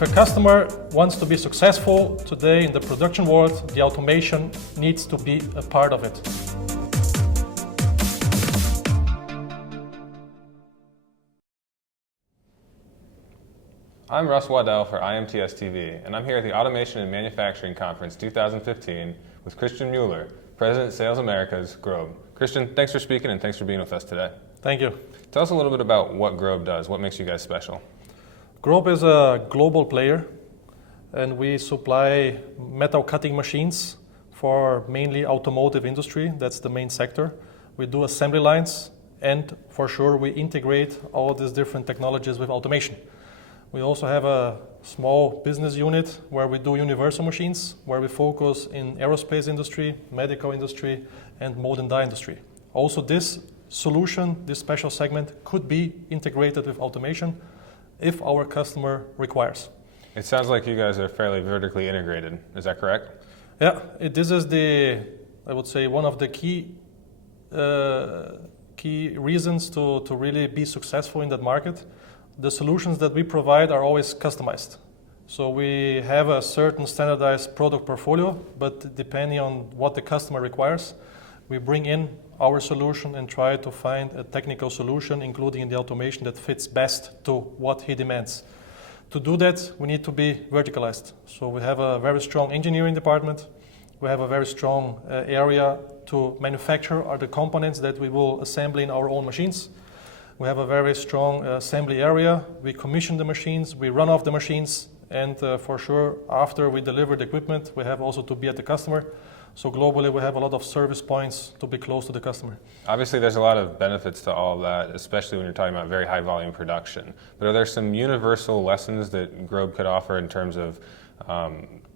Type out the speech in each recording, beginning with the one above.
If a customer wants to be successful today in the production world, the automation needs to be a part of it. I'm Russ Waddell for IMTS TV, and I'm here at the Automation and Manufacturing Conference 2015 with Christian Muller, President Sales Americas, Grob. Christian, thanks for speaking and thanks for being with us today. Thank you. Tell us a little bit about what Grob does. What makes you guys special? Grob is a global player, and we supply metal cutting machines for mainly automotive industry. That's the main sector. We do assembly lines, and for sure we integrate all these different technologies with automation. We also have a small business unit where we do universal machines, where we focus in aerospace industry, medical industry, and mold and die industry. Also, this solution, this special segment, could be integrated with automation if our customer requires. It sounds like you guys are fairly vertically integrated. Is that correct? Yeah, this is I would say, one of the key reasons to really be successful in that market. The solutions that we provide are always customized. So we have a certain standardized product portfolio, but depending on what the customer requires, we bring in our solution and try to find a technical solution, including the automation that fits best to what he demands. To do that, we need to be verticalized. So we have a very strong engineering department. We have a very strong area to manufacture the components that we will assemble in our own machines. We have a very strong assembly area. We commission the machines, we run off the machines, and for sure, after we deliver the equipment, we have also to be at the customer. So globally, we have a lot of service points to be close to the customer. Obviously, there's a lot of benefits to all of that, especially when you're talking about very high volume production. But are there some universal lessons that Grob could offer in terms of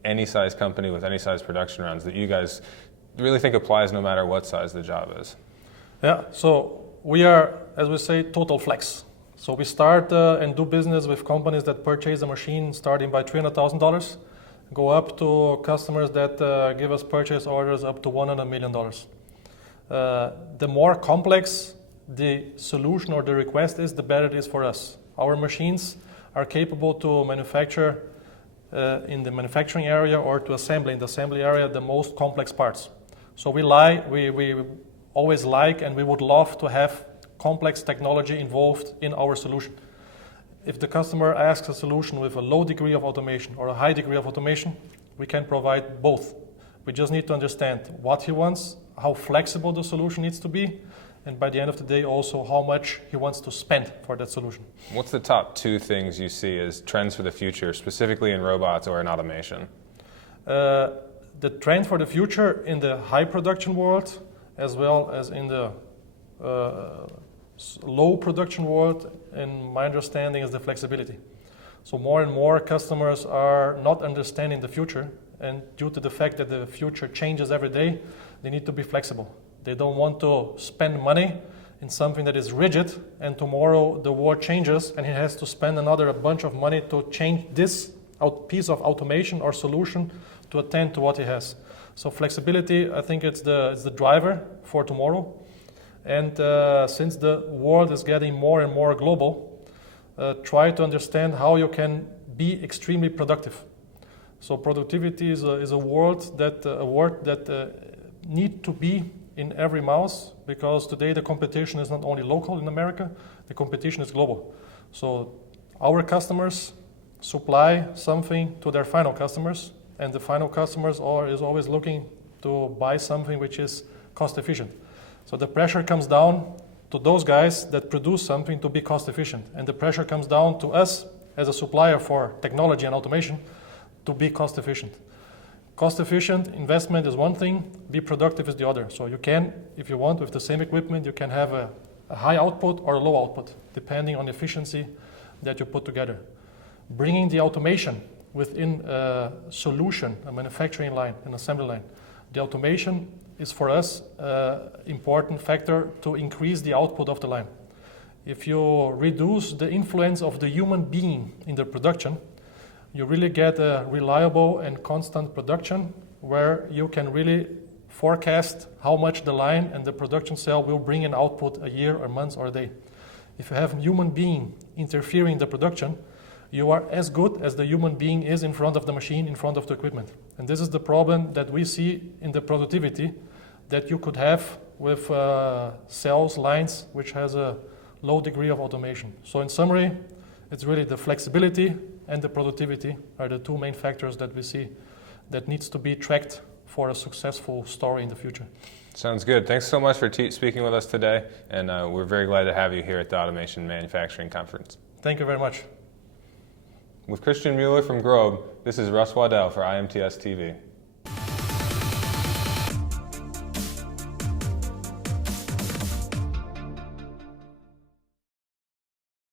any size company with any size production runs that you guys really think applies no matter what size the job is? Yeah, so we are, as we say, total flex. So we start and do business with companies that purchase a machine starting by $300,000, go up to customers that give us purchase orders up to $100 million. The more complex the solution or the request is, the better it is for us. Our machines are capable to manufacture in the manufacturing area or to assemble in the assembly area the most complex parts. So we always like and we would love to have complex technology involved in our solution. If the customer asks a solution with a low degree of automation or a high degree of automation, we can provide both. We just need to understand what he wants, how flexible the solution needs to be, and by the end of the day also how much he wants to spend for that solution. What's the top two things you see as trends for the future, specifically in robots or in automation? The trend for the future in the high production world, as well as in the low production world, in my understanding, is the flexibility. So more and more customers are not understanding the future, and due to the fact that the future changes every day, they need to be flexible. They don't want to spend money in something that is rigid, and tomorrow the world changes and he has to spend a bunch of money to change this piece of automation or solution to attend to what he has. So flexibility, I think it's the driver for tomorrow. And since the world is getting more and more global, try to understand how you can be extremely productive. So productivity is a word that need to be in every mouth, because today the competition is not only local in America, the competition is global. So our customers supply something to their final customers, and the final customers is always looking to buy something which is cost efficient. So the pressure comes down to those guys that produce something to be cost efficient, and the pressure comes down to us as a supplier for technology and automation to be cost efficient. Cost efficient investment is one thing, be productive is the other. So you can, if you want, with the same equipment, you can have a high output or a low output, depending on the efficiency that you put together. Bringing the automation within a solution, a manufacturing line, an assembly line. The automation is for us an important factor to increase the output of the line. If you reduce the influence of the human being in the production, you really get a reliable and constant production where you can really forecast how much the line and the production cell will bring in output a year or months or a day. If you have a human being interfering in the production, you are as good as the human being is in front of the machine, in front of the equipment. And this is the problem that we see in the productivity that you could have with cells, lines, which has a low degree of automation. So in summary, it's really the flexibility and the productivity are the two main factors that we see that needs to be tracked for a successful story in the future. Sounds good. Thanks so much for speaking with us today, and we're very glad to have you here at the Automation Manufacturing Conference. Thank you very much. With Christian Muller from Grob, this is Russ Waddell for IMTS TV.